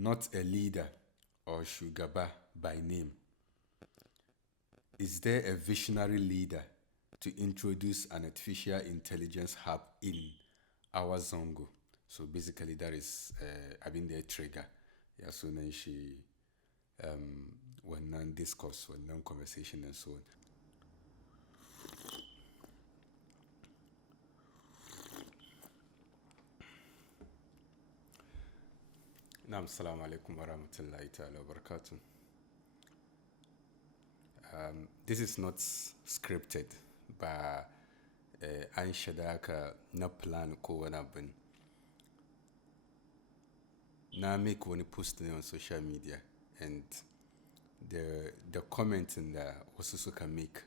not a leader or shugaba by name. Is there a visionary leader to introduce an artificial intelligence hub in our Zongo? So basically, that is, the trigger. Yeah, so then she, when non discourse, when non conversation, and so on. Naam, assalamu alaikum wa rahmatullahi ta'ala wa barakatuh. This is not scripted, but an shadaka na plan ko wani abin. Na make wani post ne on social media, and the commenting da wasu suka make,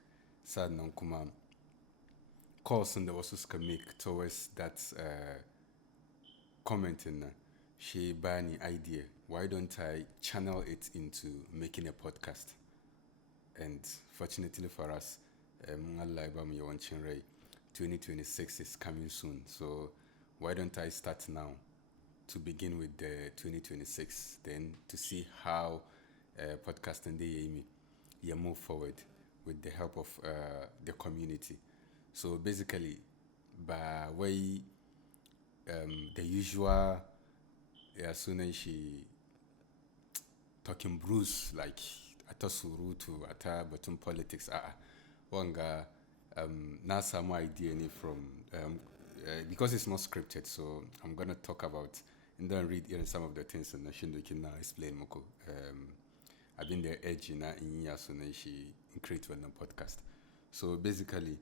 sannan kuma calls da wasu suka make towards that commenting na, she bani idea, why don't I channel it into making a podcast? And fortunately for us, Allah ibamu yawancin rai, 2026 is coming soon. So why don't I start now to begin with the 2026, then to see how podcasting they move forward with the help of the community. So basically, by way the usual, soon as she talking Bruce like ata surutu ata batun politics wanga na samu idea ni from because it's not scripted, so I'm gonna talk about and then read even some of the things and Shindo can now explain moko I've been there edge in ya so na she create one podcast. So basically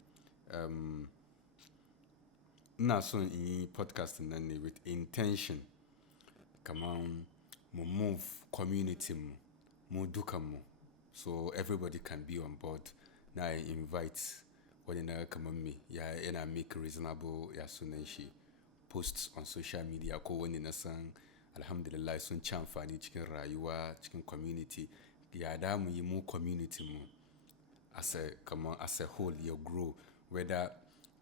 na so in podcast and with intention come on move community mo duka mo, so everybody can be on board. Now I invite one another come on me, and I make reasonable she posts on social media ko wani na san alhamdulillah sun ci amfani cikin rayuwa cikin community ya da mu yi mu community mu as a whole you grow, whether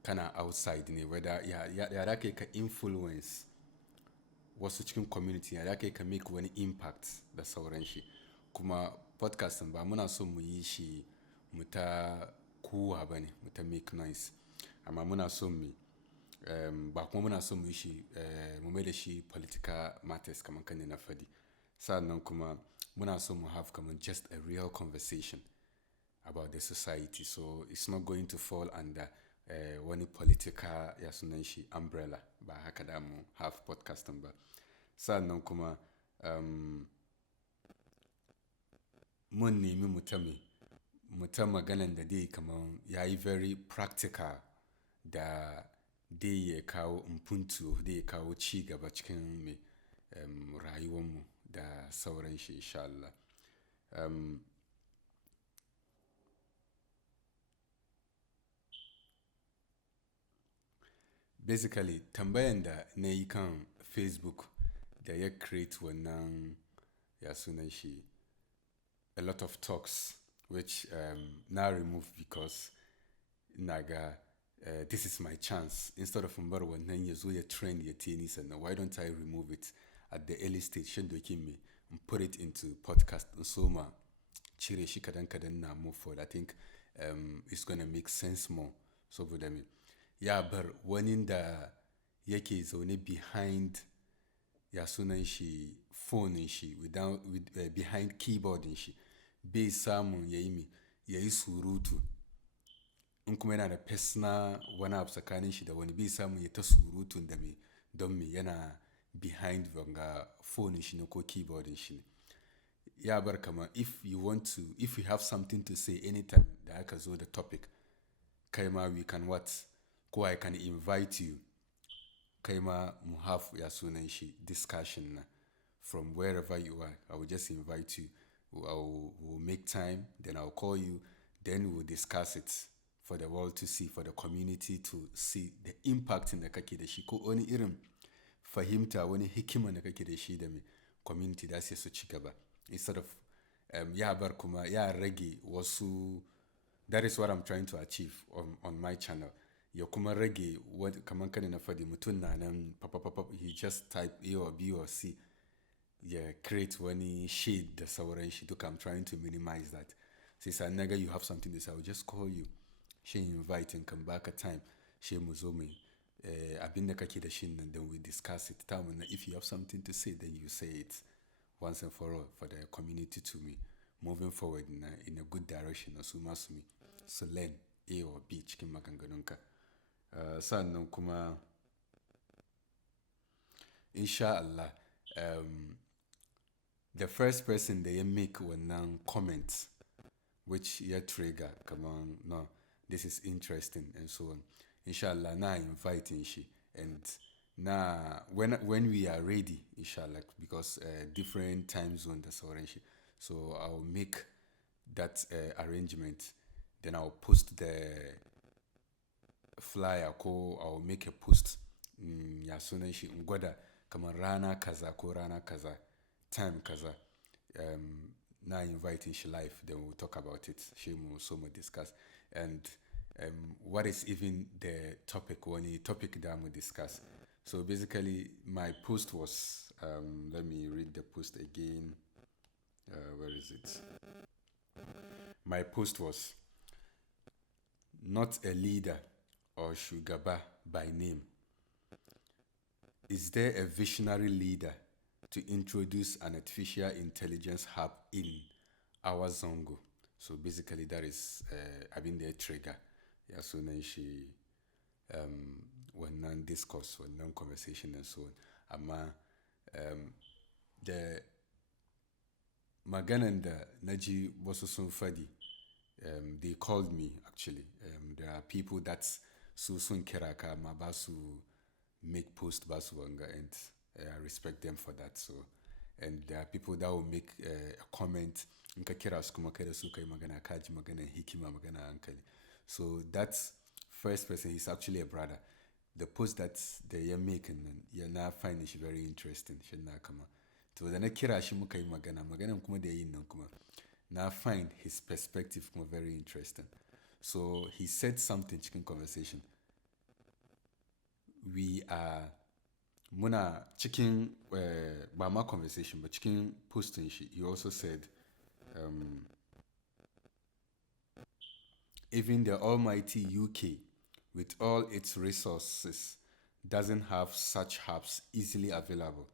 kana outside ne, whether ya da ka influence wasu cikin community ya da ka make wani impact da sauran shi. Kuma podcast ba muna so mu yi shi mu ta kuwa bane, mu ta make noise, amma muna so mu ba kuma muna so mu yi shi mu mai da shi political matters kamar kan na fadi. Sannan kuma muna so mu have kamar just a real conversation about the society, so it's not going to fall under wani political sunan shi umbrella, ba haka da mu have podcast ba. Sannan kuma mun nemi muta maganan da dai kaman yayi very practical da dai ya kawo mpuntu, dai ya kawo ci gaba cikin rayuwarmu da sauran shi insha Allah. Basically tambayan da na yi kan Facebook da ya create wannan ya sunan shi a lot of talks, which now remove because naga this is my chance, instead of mbar wannan ya zo ya trend ya tini sannan, why don't I remove it at the early stage, shin dokin me and put it into podcast and so ma cire shi kadan na move forward. I think it's gonna make sense more. So da me ya bar wani da yake zaune behind ya sunan shi phone shi with behind keyboard shi bai samun yayi surutu, in kuma yana da personal wani abu tsakanin shi da wani bai samun ya ta surutun da me don me yana behind wanga phone shi ne ko keyboard shi ne. Ya bar kama if you have something to say anytime da aka zo da topic, kai ma we can what, ko I can invite you, kai ma mu have ya sunan shi discussion na from wherever you are. I will just invite you, we'll make time, then I'll call you, then we'll discuss it for the world to see, for the community to see the impact in da kake da shi, ko wani irin fahimta wani hikima da kake da shi da me community da su ci gaba, instead of ya bar kuma ya rage wasu. That is what I'm trying to achieve on my channel. Ya kuma rage kaman kan na fadi mutun na nan he just type A or B or C yeah, create wani shade da sauran shi duka. I'm trying to minimize that. Sai sa naga you have something to say, I'll just call you. She invite and come back a time. She mu zo mu abin da kake da shin nan, then we discuss it. Time na if you have something to say, then you say it once and for all for the community to me moving forward in a good direction. Na su masu mi su learn A or B cikin maganganunka. Sannan kuma insha Allah, the first person da ya make wannan comment which ya trigger kaman no, this is interesting and so on. Inshallah, na inviting she and na when we are ready, inshallah, because different time zone that's already. So I'll make that arrangement. Then I'll post the flyer ko I'll make a post. Ya sunan shi ngwada kamar rana kaza ko rana kaza time kaza. Now inviting she live, then we'll talk about it. She will so much discuss and what is even the topic when the topic that we discuss. So basically, my post was let me read the post again. Where is it? My post was not a leader or Shugaba by name. Is there a visionary leader to introduce an artificial intelligence hub in our Zongo? So basically, that is I've been the trigger. Yeah, so then she when non discourse, when non conversation and so on. Ama the Magananda Naji was so fadi. They called me actually. There are people that so soon keraka mabasu make post basuanga and I respect them for that. So and there are people that will make a comment nka kira su kuma kada su kai magana kaji magana hikima magana hankali. So that's first person is actually a brother. The post that they are making you na find it very interesting. Should na kama. So the na kira shi muka yi magana kuma da yin nan kuma na find his perspective kuma very interesting. So he said something chicken conversation. We are muna chicken bama conversation but chicken posting shi. He also said even the almighty UK with all its resources doesn't have such hubs easily available.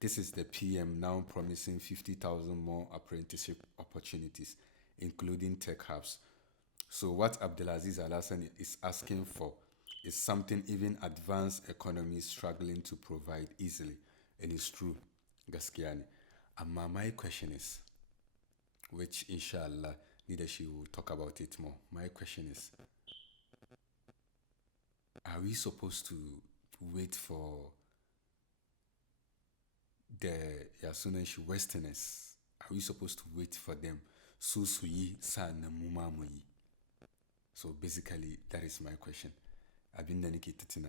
This is the PM now promising 50,000 more apprenticeship opportunities, including tech hubs. So what Abdul Aziz Al-Hassan is asking for is something even advanced economies struggling to provide easily. And it's true, Gaskiani. And my question is, which inshallah, leadership will talk about it more. My question is, are we supposed to wait for the Yasunenshi Westerners? Are we supposed to wait for them? So suyi sa na mumamuyi. So basically, that is my question. I've been dedicated to no.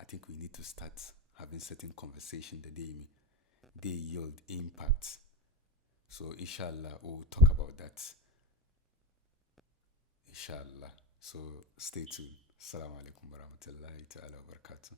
I think we need to start having certain conversation that they yield impact. So inshallah, we'll talk about that. Inshallah. So stay tuned. Assalamu alaikum warahmatullahi ta'ala wa barakatuh.